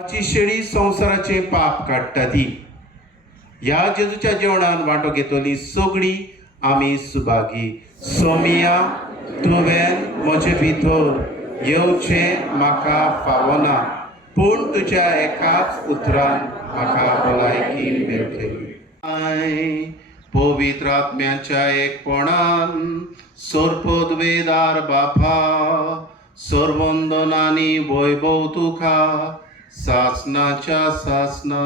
ची शेळी संसाराचे पाप काडटा ती. ह्या जेजूच्या जेवणान वांटो घेतली सगळी आमी सुभागी. सोमिया तुवें म्हजे भितर येवचें म्हाका फावना, पूण तुज्या एकाच उतरान म्हाका भलायकी मेळटली. पवित्र आत्म्याच्या एकपणान सर्पद्वेदार बापा, सर्वंदनानी वैभव तुका सासनाच्या सासना.